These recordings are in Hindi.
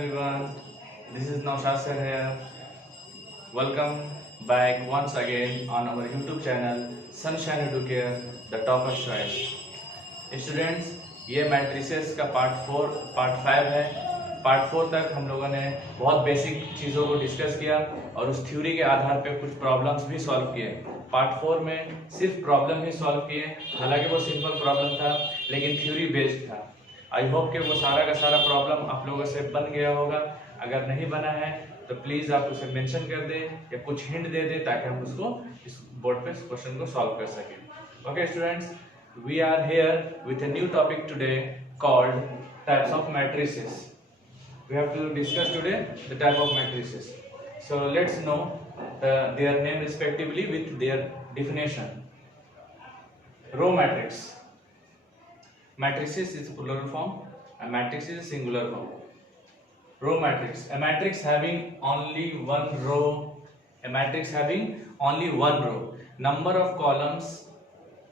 everyone, this is Naushad sir here. Welcome back once again on our YouTube channel Sunshine Educare, the topper's choice. Students, ये मैट्रिसेस का पार्ट 5 है। पार्ट 4 तक हम लोगों ने बहुत बेसिक चीज़ों को डिस्कस किया और उस थ्योरी के आधार पे कुछ प्रॉब्लम्स भी सॉल्व किए। पार्ट 4 में सिर्फ प्रॉब्लम ही सॉल्व किए, हालांकि वो सिंपल प्रॉब्लम था लेकिन थ्योरी बेस्ड था। आई होप कि वो सारा का सारा प्रॉब्लम आप लोगों से बन गया होगा। अगर नहीं बना है तो प्लीज़ आप उसे मेंशन कर दें या कुछ हिंट दे दें ताकि हम उसको इस बोर्ड पे इस क्वेश्चन को सॉल्व कर सकें। Okay students, we are here with a new topic today called types of matrices. We have to discuss today the type of matrices. So let's know their name respectively with their definition. Row matrix. Matrices is plural form, a matrix is a singular form. Row matrix, a matrix having only one row. A matrix having only one row. Number of columns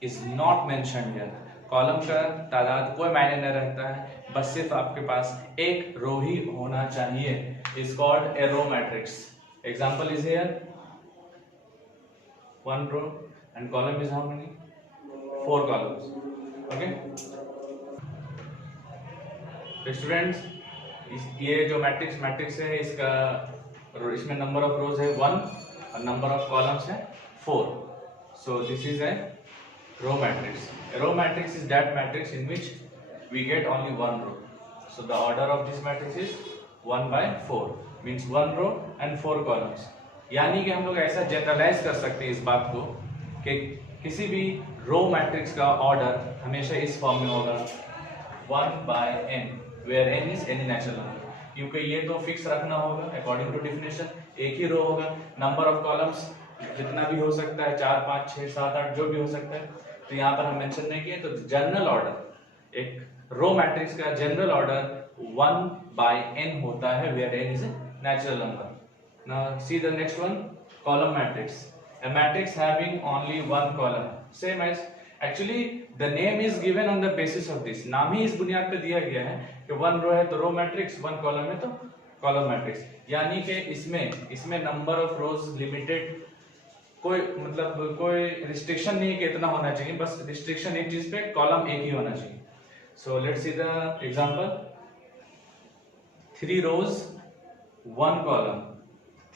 is not mentioned here. Column का तादाद कोई मायने नहीं रखता है, बस सिर्फ आपके पास एक रो ही होना चाहिए। Is called a row matrix. Example is here, one row and column is how many? 4 columns. Okay students, ये जो मैट्रिक्स है इसमें नंबर ऑफ रोज है 1 और नंबर ऑफ कॉलम्स है 4। So this is a row matrix. A row matrix is that matrix in which we get only one row. So the order of this matrix is 1/4, means 1 row and 4 columns. यानी कि हम लोग ऐसा जनरलाइज कर सकते हैं इस बात को कि किसी भी रो मैट्रिक्स का ऑर्डर हमेशा इस फॉर्म में होगा 1/n, where n is any natural number. क्योंकि ये तो फिक्स रखना होगा अकॉर्डिंग टू डेफिनेशन। एक ही रो होगा, नंबर ऑफ कॉलम्स जितना भी हो सकता है 4 5 6 7 8 जो भी हो सकता है, तो यहाँ पर हम मेंशन नहीं किए। तो जनरल ऑर्डर, एक रो मैट्रिक्स का जनरल ऑर्डर 1/n होता है, where n is a natural number. Now see the next one, column matrix. A matrix having only one column, same as actually the name is given on the basis of this. नाम ही इस बुनियाद पे दिया गया है कि 1 रो है तो रो मैट्रिक्स, 1 कॉलम है तो कॉलम मैट्रिक्स। यानी कि इसमें नंबर ऑफ रोज लिमिटेड, कोई रिस्ट्रिक्शन नहीं है कि इतना होना चाहिए, बस रिस्ट्रिक्शन एक चीज पे, कॉलम एक ही होना चाहिए। सो let's see the example, 3 rows 1 column,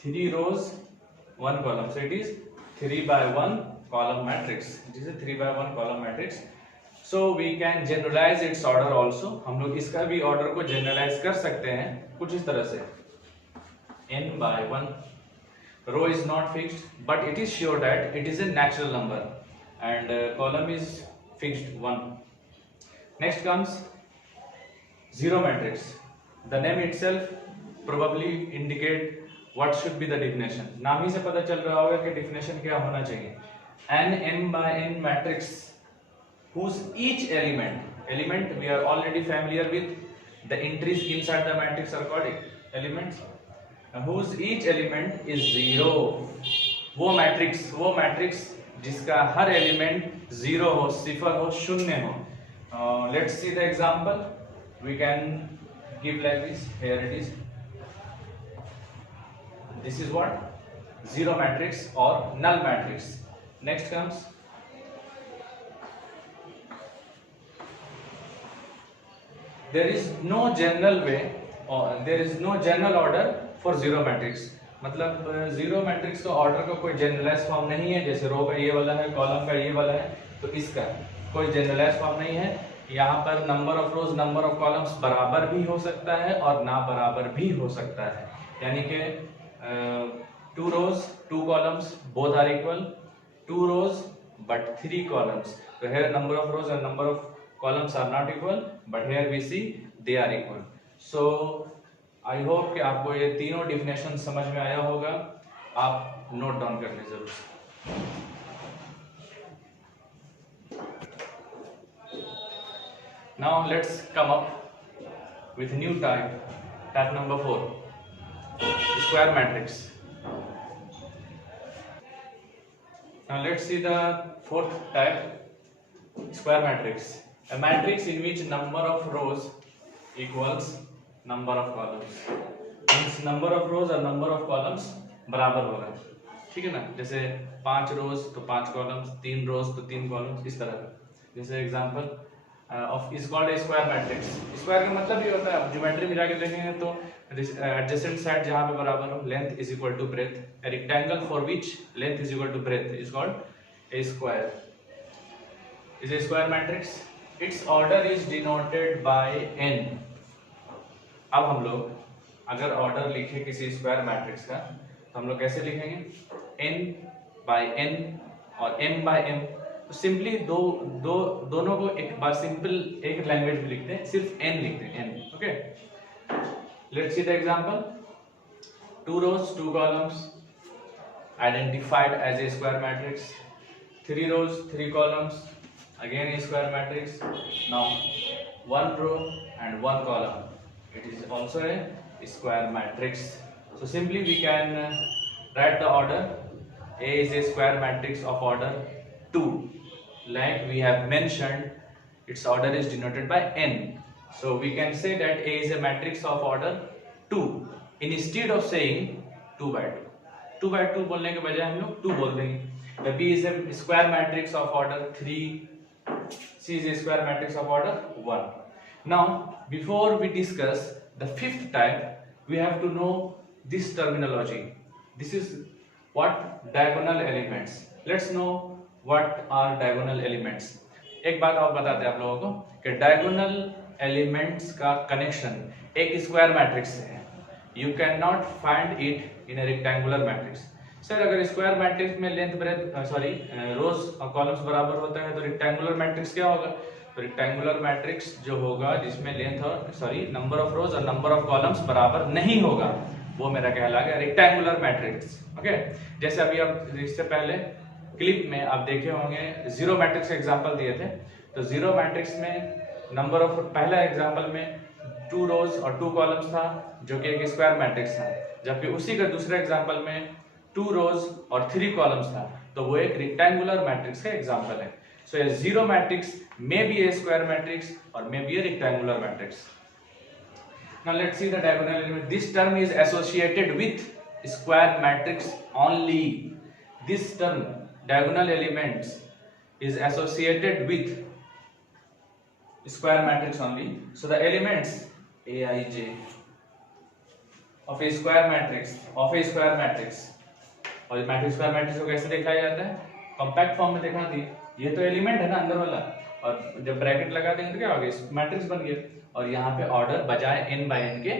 3 rows 1 column, so it is 3/1 column matrix. It is a 3/1 column matrix. So we can generalize its order also. हम लोग इसका भी ऑर्डर को जनरलाइज कर सकते हैं कुछ इस तरह से, n/1. Row is not fixed, but it is sure that it is a natural number, and column is fixed 1. Next comes zero matrix. The name itself probably indicate what should be the definition. नाम ही से पता चल रहा होगा कि definition क्या होना चाहिए। An m/n matrix whose each element we are already familiar with, the entries inside the matrix are called elements, whose each element is 0. वो मैट्रिक्स जिसका हर एलिमेंट 0 हो, सिफर हो, शून्य हो। Let's see the example, we can give like this, here it is, this is what, zero matrix और null matrix. Next comes there is no general way or there is no general order for zero matrix. मतलब जीरो मैट्रिक्स का ऑर्डर का कोई जनरलाइज फॉर्म नहीं है, जैसे रो का ये वाला है, कॉलम का ये वाला है, तो इसका कोई जनरलाइज फॉर्म नहीं है। यहाँ पर number of rose, number of columns बराबर भी हो सकता है और ना बराबर भी हो सकता है। यानी कि 2 rows 2 columns both are equal, 2 rows but 3 columns. So here number of rows and number of columns are not equal, but here we see they are equal. So I hope कि आपको ये तीनों डिफिनेशन समझ में आया होगा। आप नोट डाउन कर लें जरूर। Now let's come up with new type number 4, square matrix. Now let's see the 4th type, square matrix. A matrix in which number of rows equals number of columns, means number of रोज और नंबर ऑफ कॉलम्स बराबर होगा, ठीक है ना। जैसे 5 रोज तो 5 कॉलम्स, 3 रोज तो 3 कॉलम्स, इस तरह का। जैसे example of is called a square matrix. Square का मतलब ये होता है, आप ज्योमेट्री में जाके देखेंगे तो एडजेसेंट साइड जहां पे बराबर हो, length is equal to breadth. A rectangle for which length is equal to breadth is called a square, is a square matrix. Its order is denoted by n। अब हम लोग अगर ऑर्डर लिखे किसी स्क्वायर मैट्रिक्स का तो हम लोग कैसे लिखेंगे, n बाय n और m बाय m। तो सिंपली दोनों को एक बार सिंपल एक लैंग्वेज में लिखते हैं, सिर्फ n लिखते हैं, n। Okay, let's see the example. 2 rows 2 columns identified as a square matrix, 3 rows 3 columns again a square matrix. Now 1 row and 1 column, it is also a square matrix. So simply we can write the order. A is a square matrix of order 2, like we have mentioned, its order is denoted by n. So we can say that A is a matrix of order 2 instead of saying 2 by 2. 2 by 2 बोलने के बजाय हम लोग 2 बोल देंगे। The B is a square matrix of order 3, C is a square matrix of order 1. Now before we discuss the fifth type, we have to know this terminology. This is what diagonal elements. Let's know what are diagonal elements. एक बात और बताते हैं आप लोगों को कि diagonal elements का कनेक्शन एक स्क्वायर मैट्रिक्स से है। You cannot find it in a rectangular matrix. Sir अगर स्क्वायर मैट्रिक्स में लेंथ ब्रेथ रोज और कॉलम्स बराबर होता है तो रेक्टेंगुलर मैट्रिक्स क्या होगा, तो रेक्टेंगुलर मैट्रिक्स जो होगा जिसमें लेंथ और नंबर ऑफ रोज और नंबर ऑफ कॉलम्स बराबर नहीं होगा, वो मेरा कहला गया रेक्टेंगुलर मैट्रिक्स। ओके, जैसे अभी अब इससे पहले क्लिप में आप देखे होंगे जीरो मैट्रिक्स का एग्जांपल दिए थे। तो जीरो मैट्रिक्स में नंबर ऑफ, पहला एग्जांपल में 2 रोज और 2 कॉलम्स था जो कि एक स्क्वायर मैट्रिक्स था, जबकि उसी का दूसरे एग्जांपल में 2 रोज और 3 कॉलम्स था, तो वो एक रेक्टेंगुलर मैट्रिक्स का एग्जांपल है। So a zero matrix may be a square matrix और may be a rectangular matrix. Now let's see the diagonal element. This term is associated with square matrix only. This term diagonal elements is associated with square matrix only. So the elements Aij of a square matrix और ये मैट्रिक्स स्क्वायर मैट्रिक्स को कैसे दिखाया जाता है, कॉम्पैक्ट फॉर्म में दिखा दी। ये तो एलिमेंट है ना अंदर वाला, और जब ब्रैकेट लगा देंगे तो क्या हो गया, मैट्रिक्स बन गया। और यहाँ पे ऑर्डर बजाय n बाय n के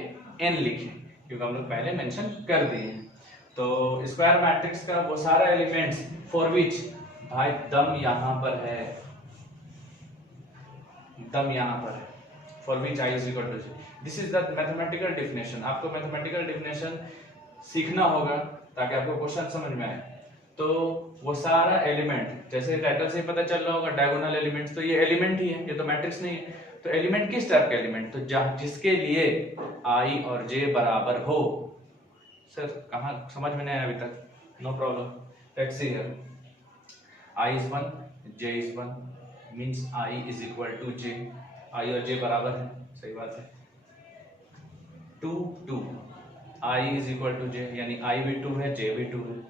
n लिखे, क्योंकि हम लोग पहले मेंशन कर दिए हैं। तो स्क्वायर मैट्रिक्स का वो सारा एलिमेंट्स फॉर विच, भाई दम यहाँ पर है, दम यहाँ पर है, for which i is equal to j। This is the mathematical definition. आपको मैथमेटिकल डेफिनेशन सीखना होगा ताकि आपको क्वेश्चन समझ में आए। तो वो सारा एलिमेंट, जैसे टाइटल से पता चल रहा होगा डायगोनल एलिमेंट्स, तो ये एलिमेंट ही है, ये तो मैट्रिक्स नहीं है। तो एलिमेंट किस टाइप का एलिमेंट, तो जिसके लिए i और j बराबर हो। सर कहाँ समझ में नहीं आया अभी तक, no problem, let's see here. i is 1, j is 1 means i is equal to j। i और j बराबर है, सही बात है। 2 2 i is equal to j, यानी i भी 2 है, j भी 2 है।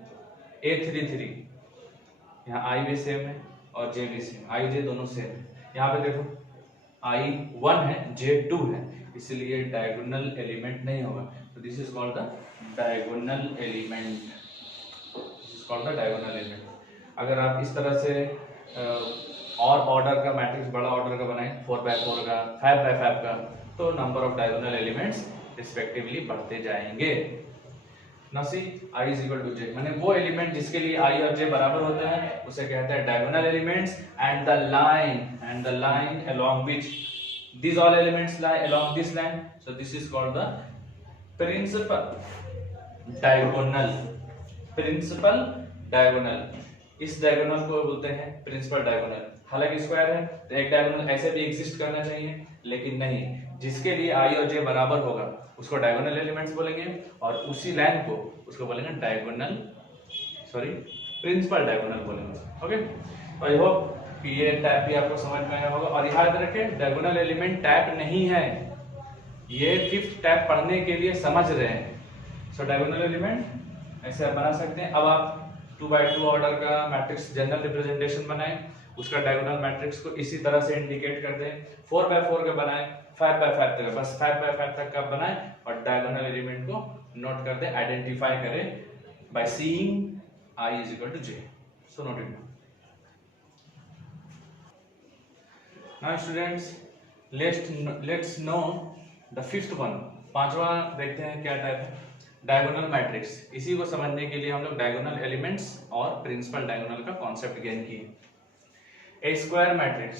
a 3 3, यहाँ i भी सेम है और j भी सेम, i j दोनों सेम है। यहाँ पे देखो i 1 है, j 2 है, इसलिए डायगोनल एलिमेंट नहीं होगा। तो this is called the diagonal element, this is called the diagonal element. अगर आप इस तरह से और ऑर्डर का मैट्रिक्स बड़ा ऑर्डर का बनाएं, 4x4 का, 5x5 का, तो number of diagonal elements respectively बढ़ते जाएंगे। Now see, i is equal to j, माने वो एलिमेंट जिसके लिए i और j बराबर होता है उसे कहते हैं diagonal elements. And the line along which these all elements lie along this line, so this is called the principal diagonal। Principal diagonal, इस डायगोनल को बोलते हैं प्रिंसिपल डायगोनल। हालांकि स्क्वायर है तो एक डायगोनल ऐसे भी एग्जिस्ट करना चाहिए, लेकिन नहीं, जिसके लिए i और j बराबर होगा उसको डायगोनल एलिमेंट्स बोलेंगे, और उसी लाइन को उसको बोलेंगे प्रिंसिपल डायगोनल बोलेंगे। ओके, तो आई होप कि ये टाइप भी आपको समझ में आया होगा। और याद रखें डायगोनल एलिमेंट टाइप नहीं है, ये फिफ्थ टाइप पढ़ने के लिए समझ रहे हैं। सो डायगोनल एलिमेंट ऐसे आप बना सकते हैं। अब आप 2x2 ऑर्डर का मैट्रिक्स जनरल रिप्रेजेंटेशन बनाएं, उसका डायगोनल मैट्रिक्स को इसी तरह से इंडिकेट कर दें। 4x4 का बनाएं, 5x5 तक, बस 5x5 तक का बनाएं और डायगोनल एलिमेंट को नोट कर दें, आइडेंटिफाई करें by seeing I is equal to j. So note it down. Now students, let's know the fifth one. पांचवा देखते हैं क्या टाइप है, डायगोनल मैट्रिक्स। इसी को समझने के लिए हम लोग डायगोनल एलिमेंट्स और प्रिंसिपल डायगोनल का कॉन्सेप्ट गेन किए। ए स्क्वायर मैट्रिक्स,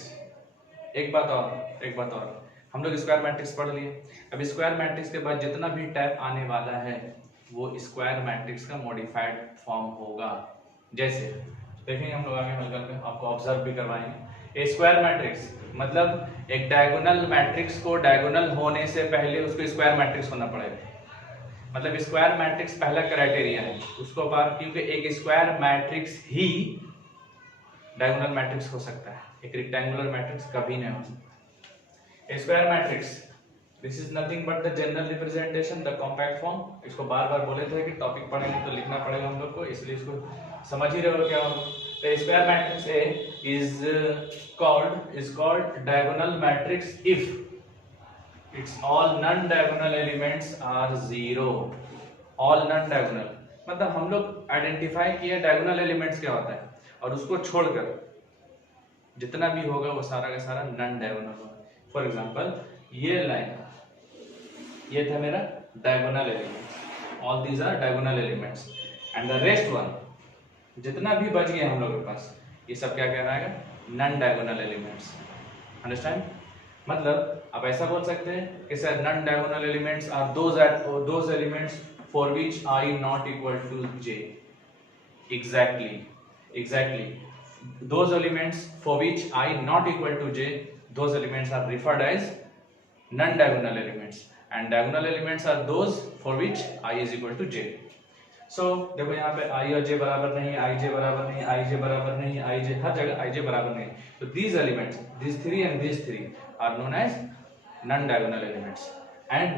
एक बात और हम लोग स्क्वायर मैट्रिक्स पढ़ लिए। अब स्क्वायर मैट्रिक्स के बाद जितना भी टाइप आने वाला है वो स्क्वायर मैट्रिक्स का मॉडिफाइड फॉर्म होगा। जैसे देखेंगे हम लोग आगे हल करके आपको ऑब्जर्व भी करवाएंगे। ए स्क्वायर मैट्रिक्स मतलब एक डायगोनल मैट्रिक्स को डायगोनल होने से पहले उसको स्क्वायर मैट्रिक्स होना पड़ेगा। मतलब स्क्वायर मैट्रिक्स पहला क्राइटेरिया है उसको पार, क्योंकि एक स्क्वायर मैट्रिक्स ही डायगोनल मैट्रिक्स हो सकता है, एक रेक्टेंगुलर मैट्रिक्स कभी नहीं हो सकता। Square matrix this is nothing but the general representation, the compact form. इसको बार बार बोले थे कि टॉपिक पढ़ेंगे तो लिखना पड़ेगा हम लोग को, इसलिए इसको समझ ही रहे हो क्या होगा। तो square matrix A is called diagonal matrix if its all non diagonal elements are zero. All non diagonal मतलब हम लोग आइडेंटिफाई किए डायगोनल एलिमेंट्स क्या होता है और उसको छोड़कर जितना भी होगा वो सारा का सारा नॉन डायगोनल होगा। फॉर एग्जांपल ये लाइन, ये था मेरा diagonal elements, all these are diagonal elements and the rest one जितना भी बच गया हम लोगों के पास ये सब क्या कहलाएगा, नॉन डायगोनल एलिमेंट्स। अंडरस्टैंड? मतलब आप ऐसा बोल सकते हैं कि sir non diagonal elements are those elements for which i not equal to j। exactly those elements for which i not equal to j, those elements are referred as non-diagonal elements and diagonal elements are those for which i is equal to j। so देखो यहाँ पे i और j बराबर नहीं, ij बराबर नहीं, ij बराबर नहीं, ij हर जगह ij बराबर नहीं। तो these elements, these three and these three are known as non-diagonal elements and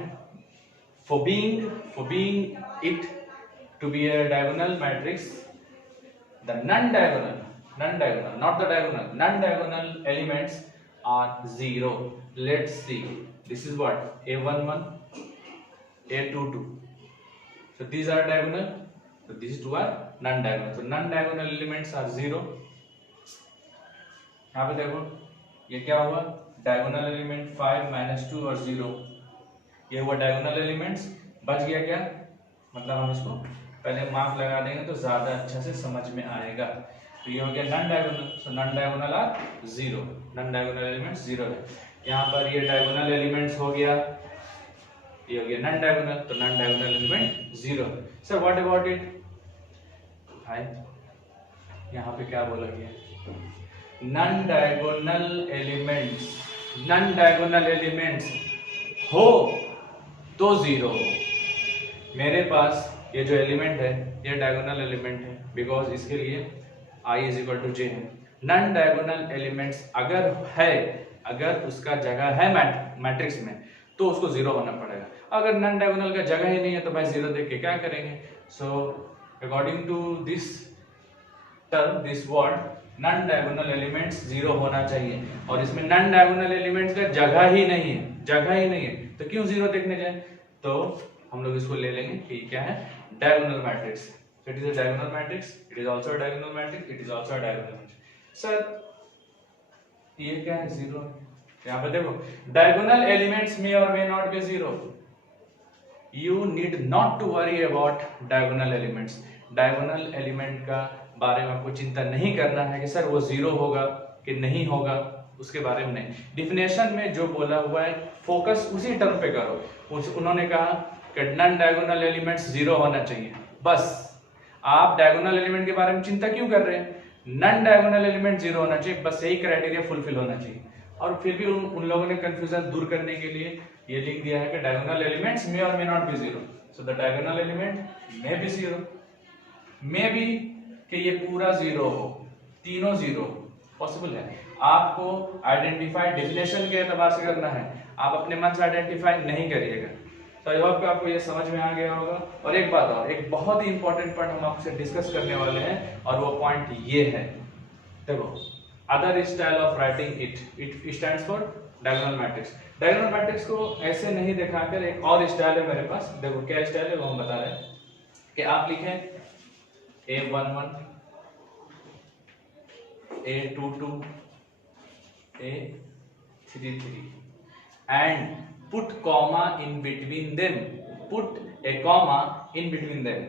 for being it to be a diagonal matrix, the non-diagonal not the diagonal, non-diagonal elements are zero. Let's see, this is what a11, a22, so these are diagonal, so these two are non-diagonal, so non-diagonal elements are zero। यहाँ पे देखो ये क्या हुआ, डायगोनल एलिमेंट 5 -2 और 0, ये हुआ डायगोनल एलिमेंट्स। बच गया क्या, मतलब हम इसको पहले मार्क लगा देंगे तो ज्यादा अच्छा से समझ में आएगा। तो ये हो गया non diagonal, so non diagonal are zero, non diagonal elements zero है। यहाँ पर ये डायगोनल एलिमेंट्स हो गया, ये हो गया नॉन डायगोनल, तो non diagonal element zero. Sir what about it, hi यहाँ पे क्या बोला गया, नॉन डायगोनल एलिमेंट्स हो तो जीरो। मेरे पास ये जो एलिमेंट है ये डायगोनल एलिमेंट है बिकॉज इसके लिए i is equal to j है। नॉन डायगोनल एलिमेंट्स अगर उसका जगह है मैट्रिक्स में तो उसको जीरो होना पड़ेगा। अगर नॉन डायगोनल का जगह ही नहीं है तो भाई जीरो देख के क्या करेंगे। So according to this term, this word, non diagonal elements zero होना चाहिए और इसमें नॉन डायगोनल एलिमेंट्स का जगह ही नहीं है तो क्यों जीरो देखने जाए। तो हम लोग इसको ले लेंगे कि क्या है, diagonal matrix. It is a diagonal matrix, it is also a diagonal matrix, it is also a diagonal matrix. Sir ये क्या है, जीरो। यहाँ पे देखो डायगोनल एलिमेंट्स मे और may not be zero. You need not to worry about diagonal elements. Diagonal element का बारे में आपको चिंता नहीं करना है कि सर वो जीरो होगा कि नहीं होगा, उसके बारे में नहीं। डिफिनेशन में जो बोला हुआ है फोकस उसी टर्म पे करो। उन्होंने कहा कि नॉन डायगोनल एलिमेंट्स जीरो होना चाहिए, बस। आप डायगोनल एलिमेंट के बारे में चिंता क्यों कर रहे हैं, नॉन डायगोनल एलिमेंट जीरो होना चाहिए, बस यही क्राइटेरिया फुलफिल होना चाहिए। और फिर भी उन लोगों ने कंफ्यूजन दूर करने के लिए ये लिख दिया है कि डायगोनल एलिमेंट्स मे और may not be zero. So the diagonal element may be zero, may be कि ये पूरा जीरो हो, तीनों जीरो पॉसिबल है, आपको आइडेंटिफाई डेफिनेशन के एतबार से करना है, आप अपने मन से आइडेंटिफाई नहीं करिएगा। तो आई होप कि आपको ये समझ में आ गया होगा। और एक बात और, एक बहुत ही इंपॉर्टेंट पॉइंट हम आपसे डिस्कस करने वाले हैं, और वो पॉइंट ये है, देखो other style of writing it stands for diagonal matrix. Diagonal matrix को ऐसे नहीं दिखाकर एक और स्टाइल है मेरे पास। देखो क्या स्टाइल है वो हम बता रहे हैं कि आप लिखें A11 A22 A33 and put comma in between them, put a comma in between them।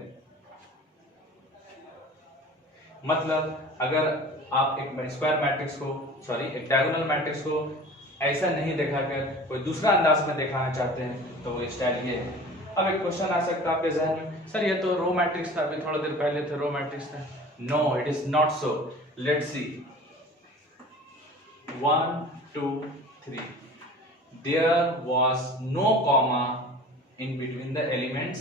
मतलब अगर आप एक स्क्वायर मैट्रिक्स को, एक डायगोनल मैट्रिक्स को ऐसा नहीं दिखाकर कोई दूसरा अंदाज में दिखाना चाहते हैं तो वो स्टाइल ये है। अब एक क्वेश्चन आ सकता है आपके जहन में, सर ये तो रो मैट्रिक्स था, अभी थोड़ा देर पहले थे रो मैट्रिक्स था। No, it is not so. Let's see 1 2 3 there was no comma in between the elements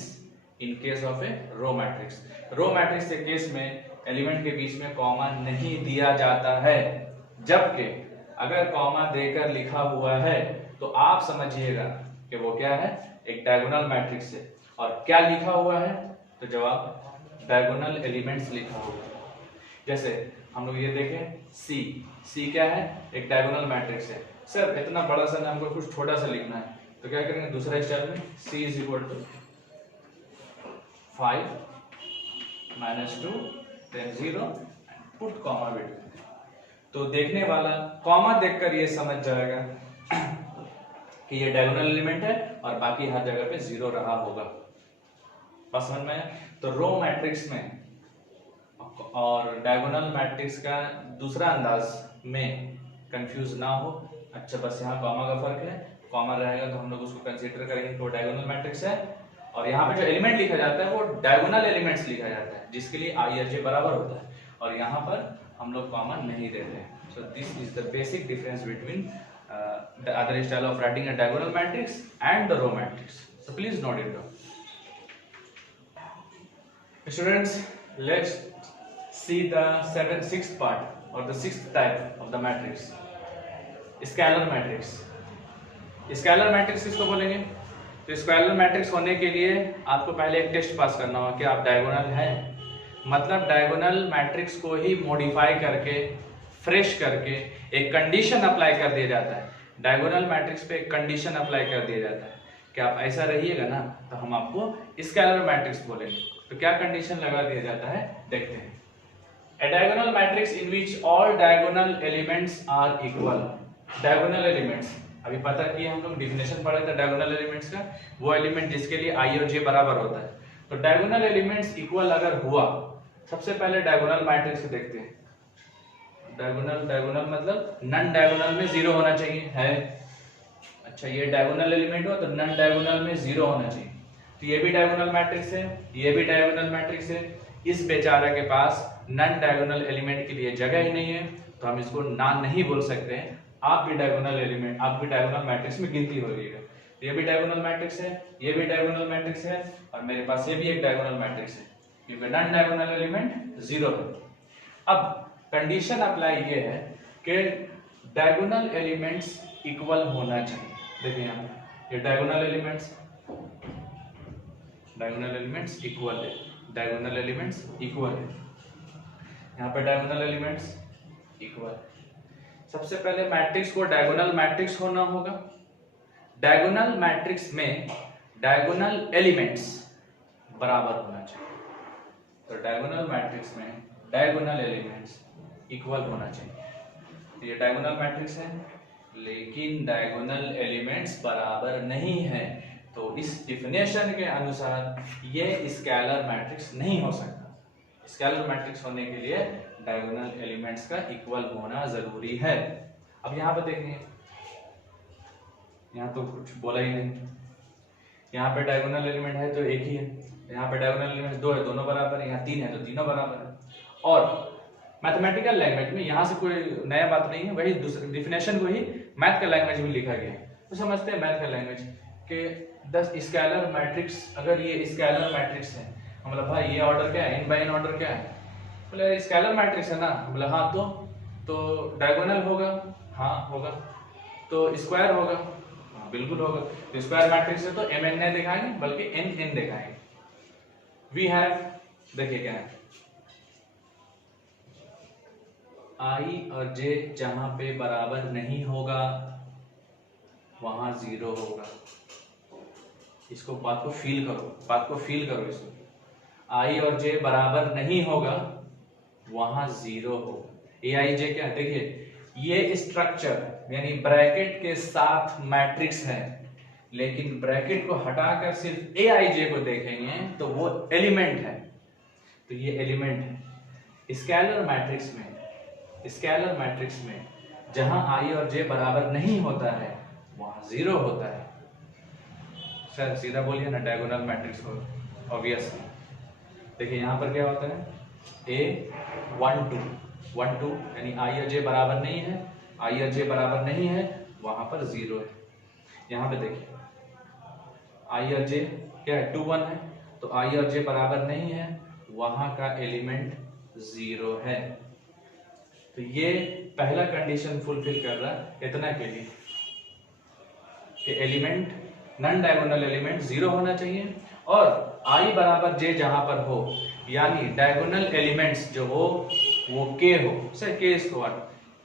in case of a row matrix। Row matrix के केस में एलिमेंट के बीच में कॉमा नहीं दिया जाता है, जबकि अगर कॉमा देकर लिखा हुआ है तो आप समझिएगा कि वो क्या है, एक डायगोनल मैट्रिक्स है। और क्या लिखा हुआ है, तो जवाब डायगोनल एलिमेंट्स लिखा हुआ है। जैसे हम लोग ये देखें सी क्या है, एक डायगोनल मैट्रिक्स है। सर इतना बड़ा सा ना, हमको कुछ छोटा सा लिखना है, तो क्या करेंगे दूसरा स्टाइल में, C is equal to 5 -2 then 0 put comma between. तो देखने वाला कॉमा देखकर ये समझ जाएगा कि ये डायगोनल एलिमेंट है और बाकी हर जगह पे 0 रहा होगा। बस समझ में। तो रो मैट्रिक्स में और डायगोनल मैट्रिक्स का दूसरा अंदाज में कंफ्यूज ना हो। अच्छा बस यहाँ कॉमा का फर्क है, कॉमा रहेगा तो हम लोग उसको कंसीडर करेंगे तो डायगोनल मैट्रिक्स है। और यहाँ पे जो एलिमेंट लिखा जाता है वो डायगोनल एलिमेंट्स लिखा जाता है, जिसके लिए I और J बराबर होता है, और यहाँ पर हम लोग कॉमा नहीं देते हैं। So this is the basic difference between the other style of writing a diagonal matrix and the row matrix. So please note it down. Students, let's see the sixth part or the sixth type of the matrix, scalar matrix. Scalar matrix किसको बोलेंगे? तो स्केलर मैट्रिक्स होने के लिए आपको पहले एक टेस्ट पास करना होगा कि आप डायगोनल हैं। मतलब डायगोनल मैट्रिक्स को ही मॉडिफाई करके, फ्रेश करके एक कंडीशन अप्लाई कर दिया जाता है। डायगोनल मैट्रिक्स पे एक कंडीशन अप्लाई कर दिया जाता है कि आप ऐसा रहिएगा ना तो हम आपको स्केलर मैट्रिक्स बोलेंगे। तो क्या कंडीशन लगा दिया जाता है देखते हैं। A diagonal matrix in which all diagonal elements are equal। Diagonal elements अभी पता किए हम लोग, डिफिनेशन पढ़ा था डायगोनल एलिमेंट्स का, वो एलिमेंट जिसके लिए I और J बराबर होता है। तो डायगोनल एलिमेंट्स इक्वल अगर हुआ, सबसे पहले डायगोनल मैट्रिक्स को देखते हैं। डायगोनल मतलब नन डायगोनल में 0 होना चाहिए है। अच्छा ये डायगोनल एलिमेंट हो तो नन डायगोनल में 0 होना चाहिए। तो ये भी डायगोनल मैट्रिक्स है, ये भी डायगोनल मैट्रिक्स है। इस बेचारे के पास नन डायगोनल एलिमेंट के लिए जगह ही नहीं है, तो हम इसको ना नहीं बोल सकते हैं। आप भी डायगोनल एलिमेंट, आप भी डायगोनल मैट्रिक्स में गिनती होगी। ये भी डायगोनल मैट्रिक्स है, ये भी डायगोनल मैट्रिक्स है, और मेरे पास ये भी एक डायगोनल मैट्रिक्स है, क्योंकि नन डायगोनल एलिमेंट 0 है। अब कंडीशन अप्लाई ये है कि डायगोनल एलिमेंट्स इक्वल होना चाहिए। देखिए यहाँ ये डायगोनल एलिमेंट्स इक्वल है, डायगोनल एलिमेंट्स इक्वल है, यहाँ पे डायगोनल एलिमेंट्स इक्वल है। सबसे पहले मैट्रिक्स को डायगोनल मैट्रिक्स होना होगा। डायगोनल मैट्रिक्स में डायगोनल एलिमेंट्स बराबर होना चाहिए। तो डायगोनल मैट्रिक्स में डायगोनल एलिमेंट्स इक्वल होना चाहिए। ये डायगोनल मैट्रिक्स है लेकिन डायगोनल एलिमेंट्स बराबर नहीं है, तो इस डिफिनेशन के अनुसार ये स्केलर मैट्रिक्स नहीं हो सकता। स्केलर मैट्रिक्स होने के लिए डायगोनल एलिमेंट्स का इक्वल होना जरूरी है। अब यहाँ पे देखिए, यहाँ तो कुछ बोला ही नहीं। यहाँ पे डायगोनल एलिमेंट है तो एक ही है, यहाँ पे डायगोनल एलिमेंट 2 है, दोनों बराबर है, यहाँ 3 है तो तीनों बराबर है। और मैथमेटिकल लैंग्वेज में यहाँ से कोई नया बात नहीं है, वही दूसरे डिफिनेशन को ही मैथ का लैंग्वेज में लिखा गया है। तो समझते हैं मैथ का लैंग्वेज कि 10 स्केलर मैट्रिक्स, अगर ये स्केलर मैट्रिक्स है, मतलब भाई ये ऑर्डर क्या है, इन बाय इन ऑर्डर क्या है, बोले स्केलर मैट्रिक्स है ना, बोले हाँ, तो तो डायगोनल होगा, हाँ होगा। तो स्क्वायर होगा, हाँ बिल्कुल होगा। तो स्क्वायर मैट्रिक्स है तो एम एन नहीं दिखाएंगे बल्कि एन एन दिखाएंगे। वी हैव, देखिए क्या है, आई और जे जहां पे बराबर नहीं होगा वहां जीरो होगा। इसको बात को फील करो, बात को फील करो। इसको आई और जे बराबर नहीं होगा वहां जीरो होगा। ए आई जे क्या, देखिए ये स्ट्रक्चर यानी ब्रैकेट के साथ मैट्रिक्स है, लेकिन ब्रैकेट को हटाकर सिर्फ ए आई जे को देखेंगे तो वो एलिमेंट है। तो ये एलिमेंट है। स्केलर मैट्रिक्स में जहां आई और जे बराबर नहीं होता है वहां जीरो होता है। सर सीधा बोलिए ना, डायगोनल मैट्रिक्स हो, ऑब्वियसली। देखिए यहां पर क्या होता है, ए 1 2 यानी आई और जे बराबर नहीं है, आई और जे बराबर नहीं है वहां पर जीरो है। यहां पे देखिए आई और जे क्या है, 2 1 है, तो आई और जे बराबर नहीं है, वहां का एलिमेंट जीरो है। तो ये पहला कंडीशन फुलफिल कर रहा है इतना के लिए कि element, non diagonal element zero होना चाहिए, और आई बराबर जे जहां पर हो, यानी डायगोनल एलिमेंट्स जो हो वो के हो। सर के इज व्हाट,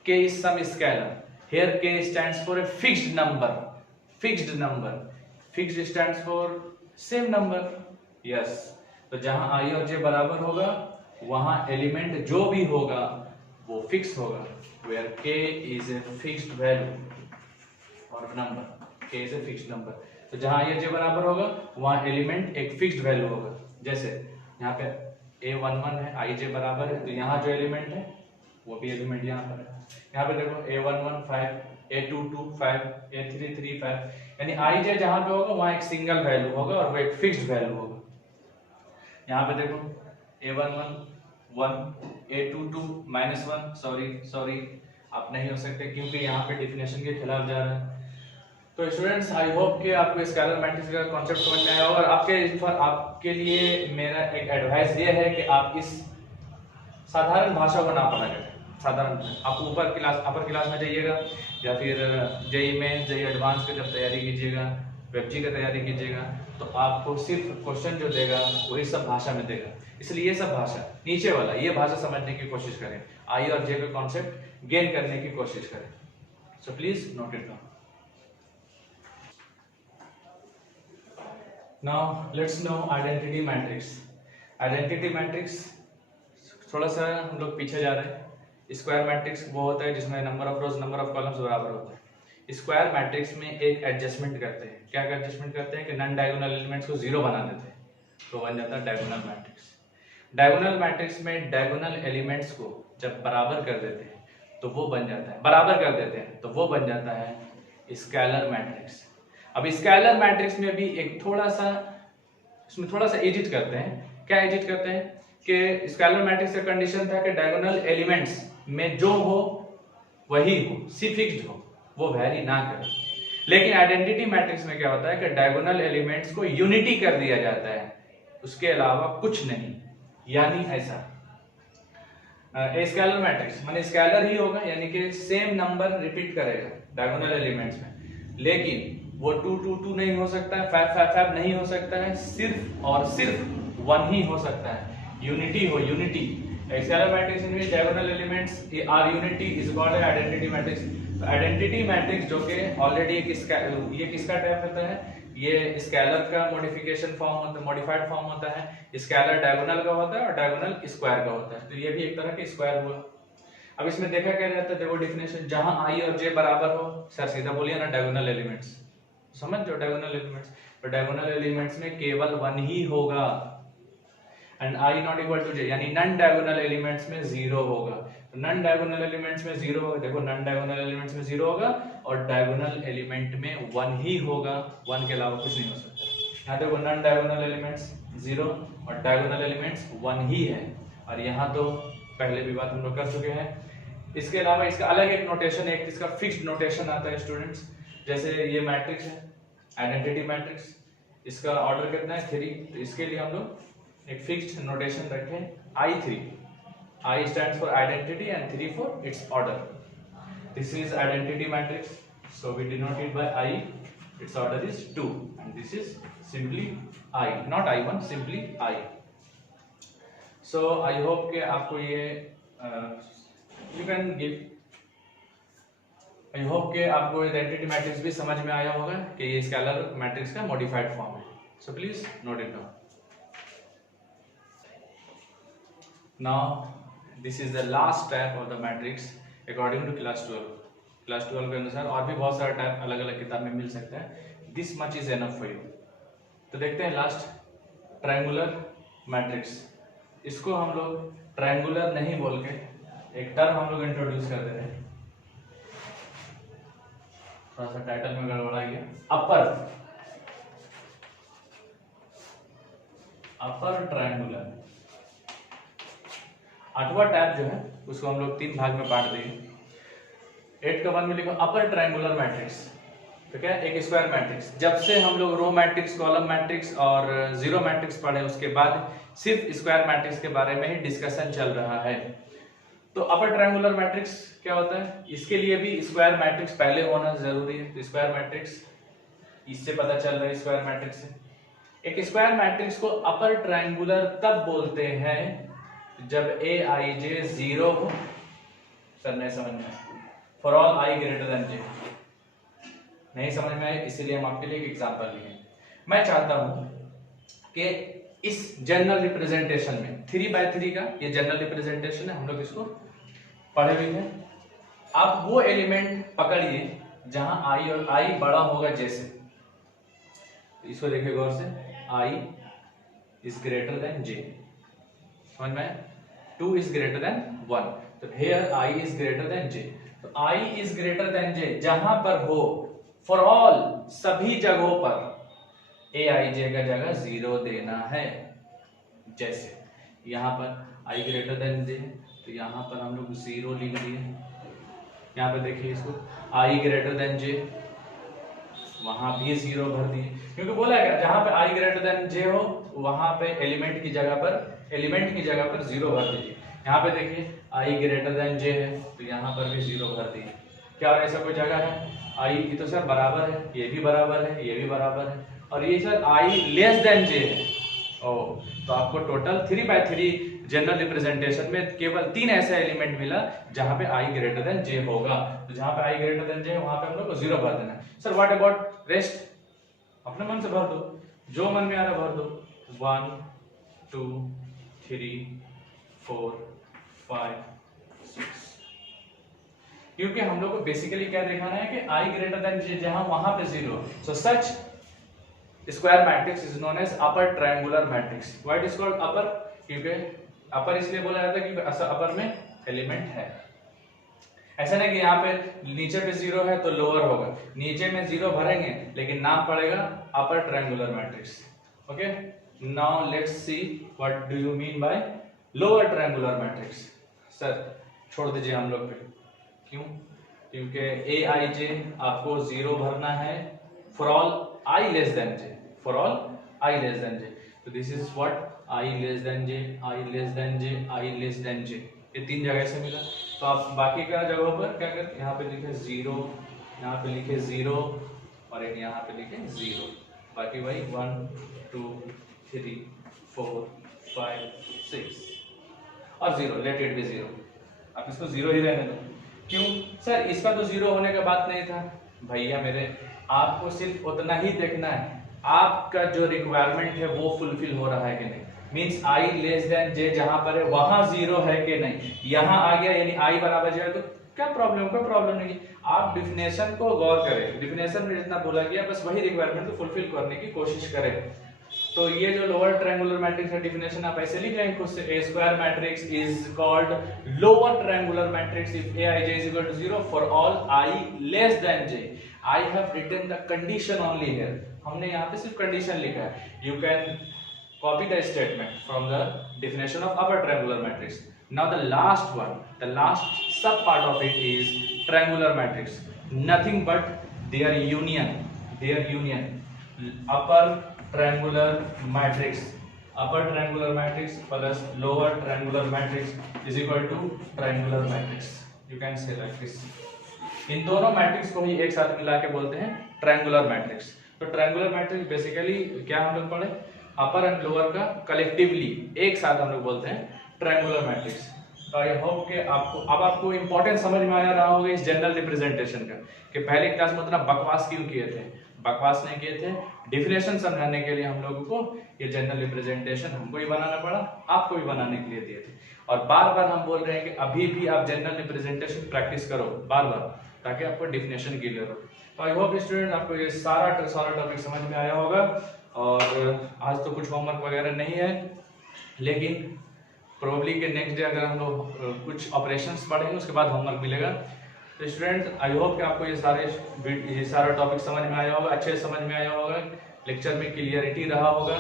के इज सम स्केलर, हियर के stands for a fixed number, fixed stands for same number, yes. तो जहां आई और जे बराबर होगा वहां एलिमेंट जो भी होगा वो फिक्स होगा, वेयर के इज ए फिक्स्ड वैल्यू और नंबर, के इज ए फिक्स्ड नंबर। तो जहां आई और जे बराबर होगा वहां एलिमेंट एक फिक्स्ड वैल्यू होगा। जैसे यहाँ पे a11 है, आई जे बराबर है, तो यहाँ जो एलिमेंट है वो भी एलिमेंट यहाँ पर है। यहाँ पे देखो a11 5, a22 5, a33 5, यानी आई जे जहां पे होगा वहां एक सिंगल वैल्यू होगा और वो एक फिक्स्ड वैल्यू होगा। यहाँ पे देखो a11 1, a22 -1, सॉरी आप नहीं हो सकते क्योंकि यहाँ पे डिफिनेशन के खिलाफ जा रहा है। तो स्टूडेंट्स आई होप कि आपको स्केलर मैट्रिक्स का कॉन्सेप्ट समझ में आया होगा। और आपके लिए मेरा एक एडवाइस ये है कि आप इस साधारण भाषा को ना पढ़ा करें। साधारण आप अपर क्लास में जाइएगा या फिर जेई में, जेई एडवांस का जब तैयारी कीजिएगा, वेबजी का तैयारी कीजिएगा, तो आपको सिर्फ क्वेश्चन जो देगा वही सब भाषा में देगा। इसलिए ये सब भाषा नीचे वाला ये भाषा समझने की कोशिश करें, आई और जे का कॉन्सेप्ट गेन करने की कोशिश करें। So please note it down. Now let's know identity matrix. Identity matrix थोड़ा सा हम लोग पीछे जा रहे हैं। स्क्वायर मैट्रिक्स वो होता है जिसमें number of rose number of columns बराबर होता है। स्क्वायर मैट्रिक्स में एक एडजस्टमेंट करते हैं। क्या एडजस्टमेंट करते हैं कि नॉन डायगोनल एलिमेंट्स को जीरो बना देते हैं, तो बन जाता है डायगोनल मैट्रिक्स। डायगोनल मैट्रिक्स में डायगोनल एलिमेंट्स को जब बराबर कर देते हैं तो वो बन जाता है, बराबर कर देते हैं तो वो बन जाता है स्केलर मैट्रिक्स। अब स्केलर मैट्रिक्स में भी एक थोड़ा सा इसमें थोड़ा सा एडिट करते हैं। क्या एडिट करते हैं कि स्केलर मैट्रिक्स का कंडीशन था कि डायगोनल एलिमेंट्स में जो हो वही हो, सी फिक्स्ड हो, वो वैरी ना करे। लेकिन आइडेंटिटी मैट्रिक्स में क्या होता है कि डायगोनल एलिमेंट्स को यूनिटी कर दिया जाता है, उसके अलावा कुछ नहीं। यानी ऐसा स्केलर मैट्रिक्स माने स्केलर ही होगा, यानी कि सेम नंबर रिपीट करेगा डायगोनल एलिमेंट्स में, लेकिन वो 2 2 2 नहीं हो सकता है, 5 5 5 नहीं हो सकता है, सिर्फ और सिर्फ 1 ही हो सकता है। यूनिटी हो, unity. Scalar matrix in which diagonal elements are unity is called an identity matrix. तो आइडेंटिटी मैट्रिक्स जो कि ऑलरेडी ये किसका टाइप होता है, ये स्केलर का मॉडिफिकेशन फॉर्म होता है, मॉडिफाइड फॉर्म होता है। स्केलर डायगोनल का होता है और डायगोनल स्क्वायर का होता है, तो ये भी एक तरह के स्क्वायर हुआ। अब इसमें देखा क्या जाता है, देखो डेफिनेशन, जहां आई और जे बराबर हो, सर सीधा बोलिए ना, डायगोनल एलिमेंट्स समझ जो डायगोनल एलिमेंट्स, तो डायगोनल एलिमेंट्स में केवल 1 ही होगा, and I not equal to J, यानी नॉन डायगोनल एलिमेंट्स में 0 होगा। तो नॉन डायगोनल एलिमेंट्स में 0 होगा, देखो नॉन डायगोनल एलिमेंट्स में 0 होगा और डायगोनल एलिमेंट में 1 ही होगा, 1 के अलावा कुछ नहीं हो सकता। यहाँ देखो नॉन डायगोनल एलिमेंट्स 0 और डायगोनल एलिमेंट्स 1 ही है, और यहाँ तो पहले भी बात हम लोग कर चुके हैं। इसके अलावा इसका अलग एक नोटेशन, एक इसका फिक्स्ड नोटेशन आता है स्टूडेंट्स। जैसे ये मैट्रिक्स है आइडेंटिटी मैट्रिक्स, इसका ऑर्डर कितना है 3, तो इसके लिए हम लोग एक फिक्स्ड नोटेशन रखें I3। I stands for identity and 3 for its order. This is identity matrix, so we denote it by I. Its order is 2, and this is simply I, not I1, simply I. So I hope कि आपको ये you can give. I hope कि आपको आइडेंटिटी मैट्रिक्स भी समझ में आया होगा कि ये स्केलर मैट्रिक्स का मॉडिफाइड फॉर्म है. So please note it down. Now this is the last type of the matrix according to class 12. Class 12 के अनुसार और भी बहुत सारा टाइप अलग अलग किताब में मिल सकता है. This much is enough for you. तो देखते हैं लास्ट ट्रायंगुलर मैट्रिक्स. इसको हम लोग ट्रायंगुलर नहीं बोल के एक टर्म हम लोग इंट्रोड्यूस कर दे रहे हैं. थोड़ा सा टाइटल में गड़बड़ा गया. Upper triangular. आठवां टाइप जो है उसको हम लोग 3 भाग में बांट दिए. 8 का 1 में लिखो अपर ट्रायंगुलर मैट्रिक्स. तो क्या है? एक स्क्वायर मैट्रिक्स. जब से हम लोग रो मैट्रिक्स, कॉलम मैट्रिक्स और जीरो मैट्रिक्स पढ़े उसके बाद सिर्फ स्क्वायर मैट्रिक्स के बारे में ही डिस्कशन चल रहा है. तो अपर ट्रायंगुलर मैट्रिक्स क्या होता है? इसके लिए भी स्क्वायर मैट्रिक्स पहले होना जरूरी है. तो स्क्वायर मैट्रिक्स इससे पता चल रहा है. स्क्वायर मैट्रिक्स से एक स्क्वायर मैट्रिक्स को अपर ट्रायंगुलर तब बोलते हैं जब Aij 0 हो. सर नहीं समझ में. For all I greater than j. नहीं समझ में आए इसीलिए हम आपके लिए एक एग्जांपल लिए. मैं चाहता हूं कि इस जनरल रिप्रेजेंटेशन में 3/3 का ये जनरल रिप्रेजेंटेशन है. हम लोग इसको पढ़े हुए हैं. आप वो एलिमेंट पकड़िए जहां I और I बड़ा होगा j से. इसको देखिए गौर से. I is greater than j. समझ में? 2 इज ग्रेटर देन 1. तो here I is greater than j. तो I is greater than j जहां पर हो, फॉर ऑल सभी जगहों पर Aij का जगह 0 देना है. जैसे यहां पर I ग्रेटर देन j, तो यहां पर हम लोग 0 लिख दिए. यहां पर देखिए इसको I ग्रेटर देन j, वहां भी 0 भर दिए. क्योंकि बोला है जहां पे I ग्रेटर देन j हो वहां पे एलिमेंट की जगह पर 0 भर दीजिए. यहाँ पे देखिए I ग्रेटर देन j है तो यहाँ पर भी 0 भर दिए. क्या और ऐसा कोई जगह है? I की तो सर बराबर है, ये भी बराबर है, ये भी बराबर है, और ये sir I less than j है. ओह, तो आपको टोटल 3/3 जनरल रिप्रेजेंटेशन में केवल 3 ऐसा एलिमेंट मिला जहां पे I ग्रेटर देन j होगा. तो जहां पे I ग्रेटर देन j है वहां पे हम लोग को 0 भर देना है. Sir what about rest? अपने मन से भर दो, जो मन में आ रहा भर दो. 1 2 3 4 5 6. क्योंकि हम लोग को बेसिकली क्या दिखाना है कि I ग्रेटर देन j जहां वहां पे 0. So such square matrix is known as upper triangular matrix. Why it is called upper? क्योंकि अपर इसलिए बोला जाता है क्योंकि अपर में एलिमेंट है. ऐसा नहीं कि यहाँ पे नीचे पे 0 है तो लोअर होगा. नीचे में 0 भरेंगे लेकिन नाम पड़ेगा अपर triangular matrix. Okay, now let's see what do you mean by lower triangular matrix. Sir छोड़ दीजिए हम लोग पे. क्यों? क्योंकि Aij आपको 0 भरना है for all I less than j. For all I less than j. तो this is what I less than j, I less than j, I less than j. ये 3 जगह से मिला. तो आप बाकी का जगहों पर क्या करते? यहाँ पे लिखे 0, यहाँ पे लिखे 0 और एक यहाँ पे लिखे 0. बाकी वही 1 2 3 4 5 6 और 0. Let it be 0. आप इसको 0 ही रहने दो. क्यों? सर इसका तो 0 होने का बात नहीं था. भैया मेरे, आपको सिर्फ उतना ही देखना है आपका जो रिक्वायरमेंट है वो फुलफिल हो रहा है कि नहीं. Means I less than j जहां पर है वहां 0 है कि नहीं. यहां आ गया यानी I बराबर j है तो क्या प्रॉब्लम? कोई प्रॉब्लम नहीं. आप डिफिनेशन को गौर करें. डिफिनेशन में जितना बोला गया बस वही रिक्वायरमेंट को फुलफिल करने की कोशिश करें. तो ये जो लोअर ट्रायंगुलर मैट्रिक्स का डिफिनेशन आप ऐसे लिख लेंगे खुद से. A square matrix is called lower triangular matrix if Aij is equal to 0 for all I less than j. I have written the condition only here. हमने यहाँ पे सिर्फ कंडीशन लिखा है. You can copy the statement from the definition of upper triangular matrix. Now the last one, the last sub part of it is triangular matrix. Nothing but their union. Upper triangular matrix. Upper triangular matrix plus lower triangular matrix is equal to triangular matrix. You can say like this. इन दोनों मैट्रिक्स को ही एक साथ मिला के बोलते हैं ट्रायंगुलर मैट्रिक्स। तो ट्रायंगुलर मैट्रिक्स बेसिकली क्या हम लोग पढ़े, अपर एंड लोअर का कलेक्टिवली एक साथ हम लोग बोलते हैं ट्रायंगुलर मैट्रिक्स। तो आई होप कि आपको इंपॉर्टेंट समझ में आ रहा होगा इस जनरल रिप्रेजेंटेशन का, कि पहले क्लास में उतना बकवास क्यों किए थे। बकवास नहीं किए थे, डिफिनेशन समझाने के लिए हम लोगों को ये जनरल रिप्रेजेंटेशन हमको ही बनाना पड़ा, आपको भी बनाने के लिए दिए थे। और बार बार हम बोल रहे हैं कि अभी भी आप जनरल रिप्रेजेंटेशन प्रैक्टिस करो बार बार, ताकि आपको डिफिनेशन क्लियर हो। तो आई होप स्टूडेंट आपको ये सारा टॉपिक समझ में आया होगा। और आज तो कुछ होमवर्क वगैरह नहीं है, लेकिन प्रोबेबली के नेक्स्ट डे अगर हम लोग कुछ ऑपरेशंस पढ़ेंगे उसके बाद होमवर्क मिलेगा। तो स्टूडेंट आई होप कि आपको ये सारा टॉपिक समझ में आया होगा, अच्छे समझ में आया होगा, लेक्चर में क्लियरिटी रहा होगा।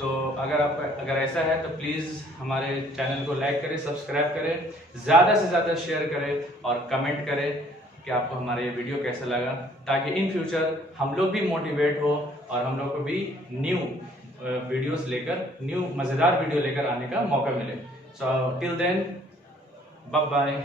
तो अगर ऐसा है तो प्लीज़ हमारे चैनल को लाइक करें, सब्सक्राइब करें, ज़्यादा से ज़्यादा शेयर करें और कमेंट करें कि आपको हमारा ये वीडियो कैसा लगा, ताकि इन फ्यूचर हम लोग भी मोटिवेट हो और हम लोग को भी न्यू वीडियोस लेकर, न्यू मज़ेदार वीडियो लेकर आने का मौका मिले। So till then, bye bye.